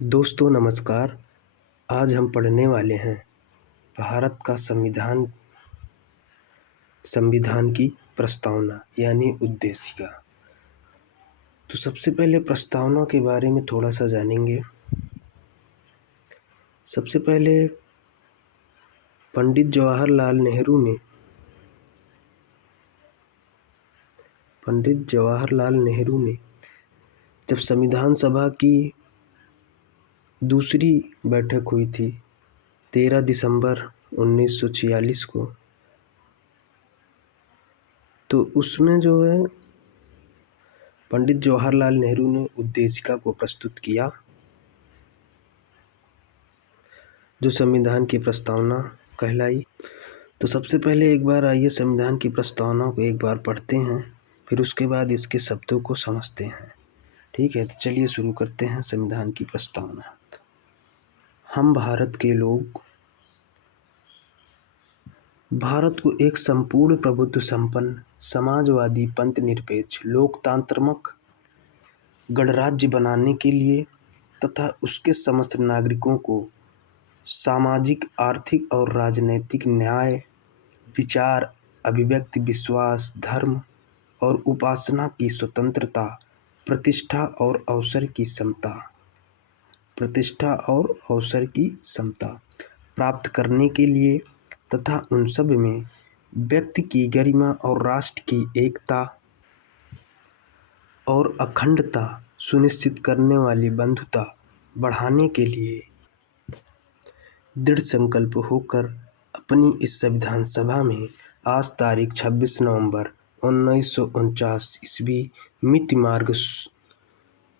दोस्तों नमस्कार। आज हम पढ़ने वाले हैं भारत का संविधान की प्रस्तावना यानी उद्देशिका। तो सबसे पहले प्रस्तावना के बारे में थोड़ा सा जानेंगे। सबसे पहले पंडित जवाहरलाल नेहरू ने जब संविधान सभा की दूसरी बैठक हुई थी 13 दिसंबर 1946 को, तो उसमें जो है पंडित जवाहरलाल नेहरू ने उद्देशिका को प्रस्तुत किया, जो संविधान की प्रस्तावना कहलाई। तो सबसे पहले एक बार आइए संविधान की प्रस्तावना को एक बार पढ़ते हैं, फिर उसके बाद इसके शब्दों को समझते हैं। ठीक है, तो चलिए शुरू करते हैं संविधान की प्रस्तावना। हम भारत के लोग भारत को एक संपूर्ण प्रभुत्व संपन्न समाजवादी पंथ निरपेक्ष लोकतंत्रात्मक गणराज्य बनाने के लिए तथा उसके समस्त नागरिकों को सामाजिक, आर्थिक और राजनैतिक न्याय, विचार, अभिव्यक्ति, विश्वास, धर्म और उपासना की स्वतंत्रता, प्रतिष्ठा और अवसर की समता प्राप्त करने के लिए तथा उन सब में व्यक्ति की गरिमा और राष्ट्र की एकता और अखंडता सुनिश्चित करने वाली बंधुता बढ़ाने के लिए दृढ़ संकल्प होकर अपनी इस संविधान सभा में आज तारीख 26 नवंबर 1949 ईस्वी मिति मार्ग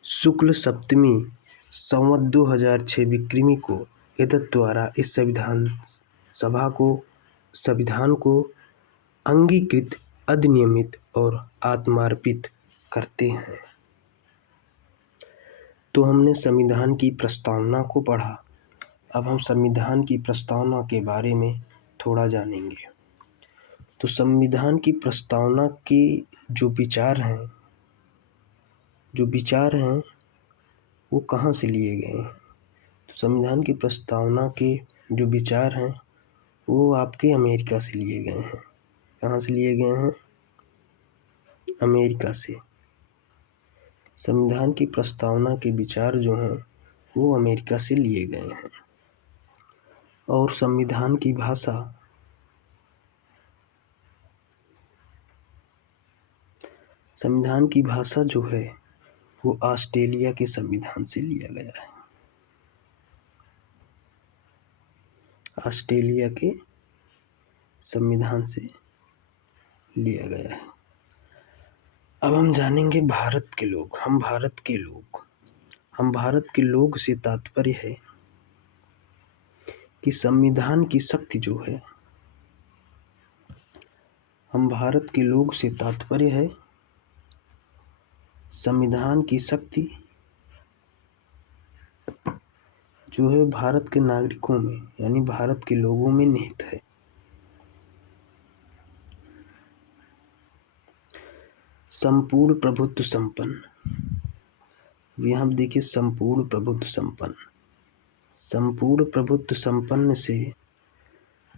शुक्ल सप्तमी संवत 2006 विक्रमी को एतद् द्वारा इस संविधान को अंगीकृत, अधिनियमित और आत्मार्पित करते हैं। तो हमने संविधान की प्रस्तावना को पढ़ा। अब हम संविधान की प्रस्तावना के बारे में थोड़ा जानेंगे। तो संविधान की प्रस्तावना के जो विचार हैं वो कहाँ से लिए गए हैं। तो संविधान की प्रस्तावना के जो विचार हैं वो आपके अमेरिका से लिए गए हैं। कहाँ से लिए गए हैं? अमेरिका से। संविधान की प्रस्तावना के विचार जो हैं वो अमेरिका से लिए गए हैं। और संविधान की भाषा जो है वो ऑस्ट्रेलिया के संविधान से लिया गया है। ऑस्ट्रेलिया के संविधान से लिया गया है। अब हम जानेंगे भारत के लोग। हम भारत के लोग से तात्पर्य है कि संविधान की शक्ति जो है, हम भारत के लोग से तात्पर्य है संविधान की शक्ति जो है भारत के नागरिकों में यानी भारत के लोगों में निहित है। संपूर्ण प्रभुत्व संपन्न, यहाँ देखिए संपूर्ण प्रभुत्व संपन्न से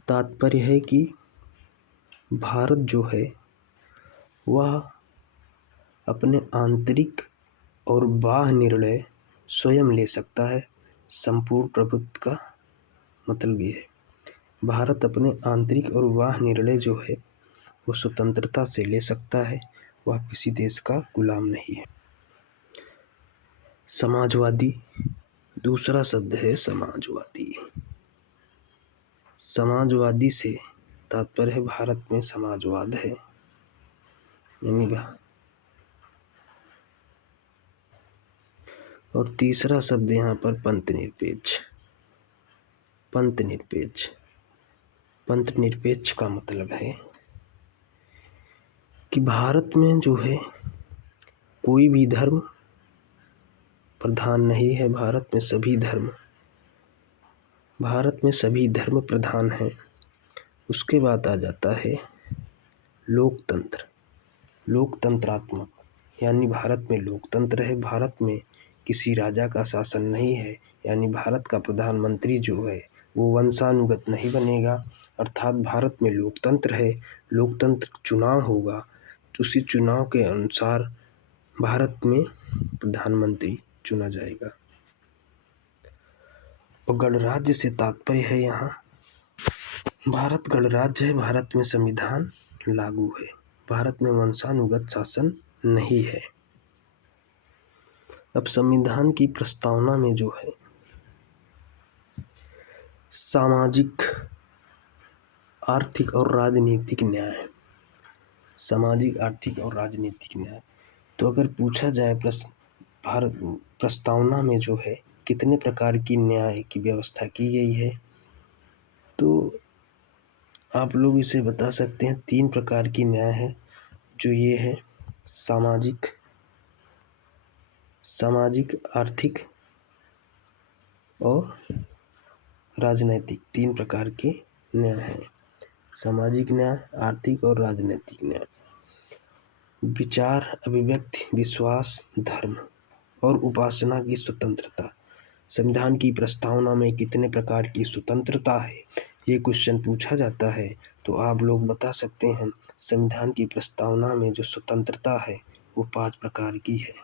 तात्पर्य है कि भारत जो है वह अपने आंतरिक और बाह्य निर्णय स्वयं ले सकता है। संपूर्ण प्रभुत्व का मतलब ये है भारत अपने आंतरिक और बाह्य निर्णय जो है वो स्वतंत्रता से ले सकता है, वह किसी देश का गुलाम नहीं है। समाजवादी, दूसरा शब्द है समाजवादी। समाजवादी से तात्पर्य है भारत में समाजवाद है यानी और तीसरा शब्द यहाँ पर पंथ निरपेक्ष का मतलब है कि भारत में जो है कोई भी धर्म प्रधान नहीं है। भारत में सभी धर्म प्रधान हैं। उसके बाद आ जाता है लोकतंत्रात्मक, यानी भारत में लोकतंत्र है। भारत में किसी राजा का शासन नहीं है, यानी भारत का प्रधानमंत्री जो है वो वंशानुगत नहीं बनेगा, अर्थात भारत में लोकतंत्र है, लोकतंत्र चुनाव होगा, तो उसी चुनाव के अनुसार भारत में प्रधानमंत्री चुना जाएगा। और गणराज्य से तात्पर्य है यहाँ भारत गणराज्य है, भारत में संविधान लागू है, भारत में वंशानुगत शासन नहीं है। अब संविधान की प्रस्तावना में जो है सामाजिक, आर्थिक और राजनीतिक न्याय, सामाजिक, आर्थिक और राजनीतिक न्याय, तो अगर पूछा जाए भारत प्रस्तावना में जो है कितने प्रकार की न्याय की व्यवस्था की गई है, तो आप लोग इसे बता सकते हैं 3 प्रकार की न्याय है, जो ये है सामाजिक, आर्थिक और राजनैतिक, 3 प्रकार के न्याय हैं। सामाजिक न्याय, आर्थिक और राजनैतिक न्याय। विचार, अभिव्यक्ति, विश्वास, धर्म और उपासना की स्वतंत्रता। संविधान की प्रस्तावना में कितने प्रकार की स्वतंत्रता है, ये क्वेश्चन पूछा जाता है, तो आप लोग बता सकते हैं संविधान की प्रस्तावना में जो स्वतंत्रता है वो 5 प्रकार की है।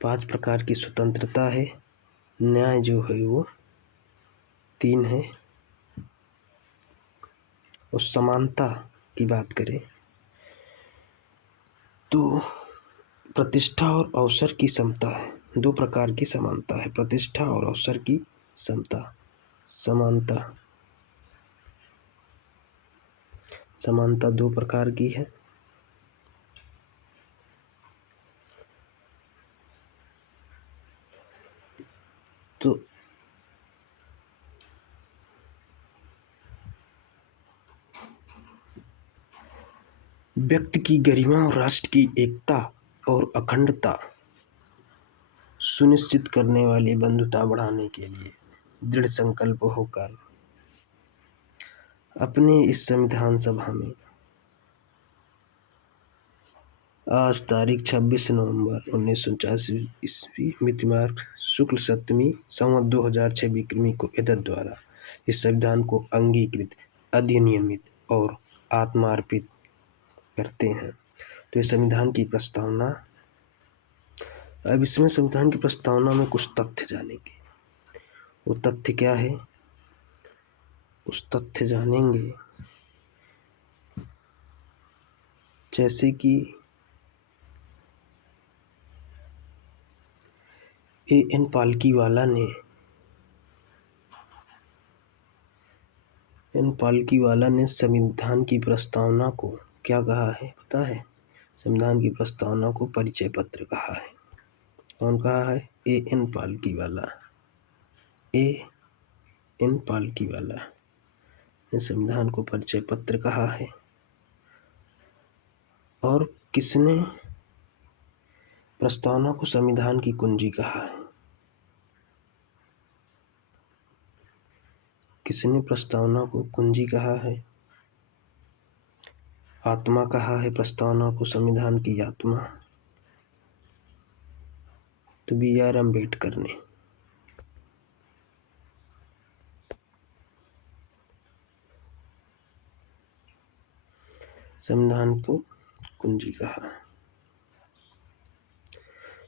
5 प्रकार की स्वतंत्रता है। न्याय जो है वो 3 है। और समानता की बात करें तो प्रतिष्ठा और अवसर की समता है। 2 प्रकार की समानता है, प्रतिष्ठा और अवसर की समता। समानता 2 प्रकार की है। तो व्यक्ति की गरिमा और राष्ट्र की एकता और अखंडता सुनिश्चित करने वाली बंधुता बढ़ाने के लिए दृढ़ संकल्प होकर अपने इस संविधान सभा में आज तारीख 26 नवंबर 1989 ईस्वी मितिवार शुक्ल सप्तमी संवत 2006 विक्रमी को एतद द्वारा इस संविधान को अंगीकृत, अधिनियमित और आत्मार्पित करते हैं। तो इस संविधान की प्रस्तावना, अब इसमें संविधान की प्रस्तावना में कुछ तथ्य जानेंगे। वो तथ्य क्या है, उस तथ्य जानेंगे जैसे कि एन पालकीवाला ने संविधान की प्रस्तावना को क्या कहा है पता है? संविधान की प्रस्तावना को परिचय पत्र कहा है। कौन कहा है? एन पालकीवाला ने संविधान को परिचय पत्र कहा है। और किसने प्रस्तावना को संविधान की कुंजी कहा है? किसने प्रस्तावना को कुंजी कहा है? आत्मा कहा है प्रस्तावना को संविधान की आत्मा, तो BR अम्बेडकर ने। संविधान को कुंजी कहा।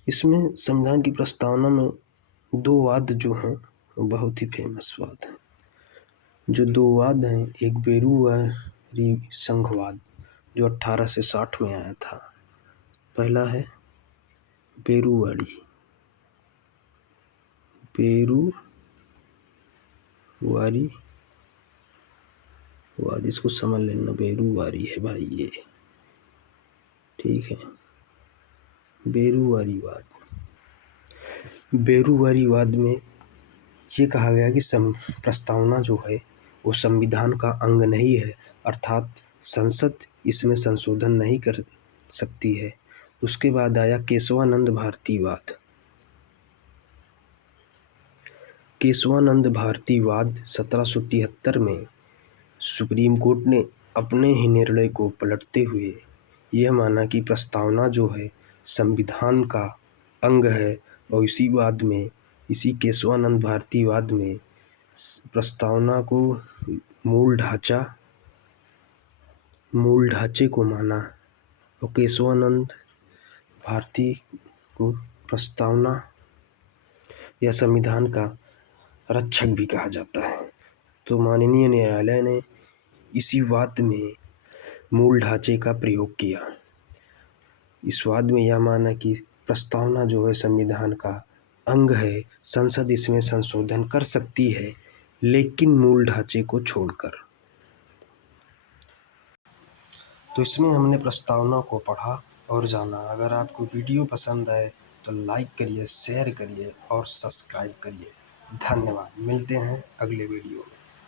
इसमें संविधान की प्रस्तावना में 2 वाद जो हैं वो बहुत ही फेमस वाद हैं। जो 2 वाद हैं, एक बेरूवारी संघवाद जो 1860 में आया था। पहला है बेरूवारी वाद, इसको समझ लेना, बेरूवारी है भाई ये, ठीक है। बेरूवारी वाद में ये कहा गया कि प्रस्तावना जो है वो संविधान का अंग नहीं है, अर्थात संसद इसमें संशोधन नहीं कर सकती है। उसके बाद आया केशवानंद भारती वाद 1773 में सुप्रीम कोर्ट ने अपने ही निर्णय को पलटते हुए यह माना कि प्रस्तावना जो है संविधान का अंग है और इसी केशवानंद भारतीवाद में प्रस्तावना को मूल ढांचे को माना और केशवानंद भारती को प्रस्तावना या संविधान का रक्षक भी कहा जाता है। तो माननीय न्यायालय ने इसी वाद में मूल ढांचे का प्रयोग किया। इस वाद में यह माना कि प्रस्तावना जो है संविधान का अंग है, संसद इसमें संशोधन कर सकती है लेकिन मूल ढांचे को छोड़कर। तो इसमें हमने प्रस्तावना को पढ़ा और जाना। अगर आपको वीडियो पसंद आए तो लाइक करिए, शेयर करिए और सब्सक्राइब करिए। धन्यवाद। मिलते हैं अगले वीडियो में।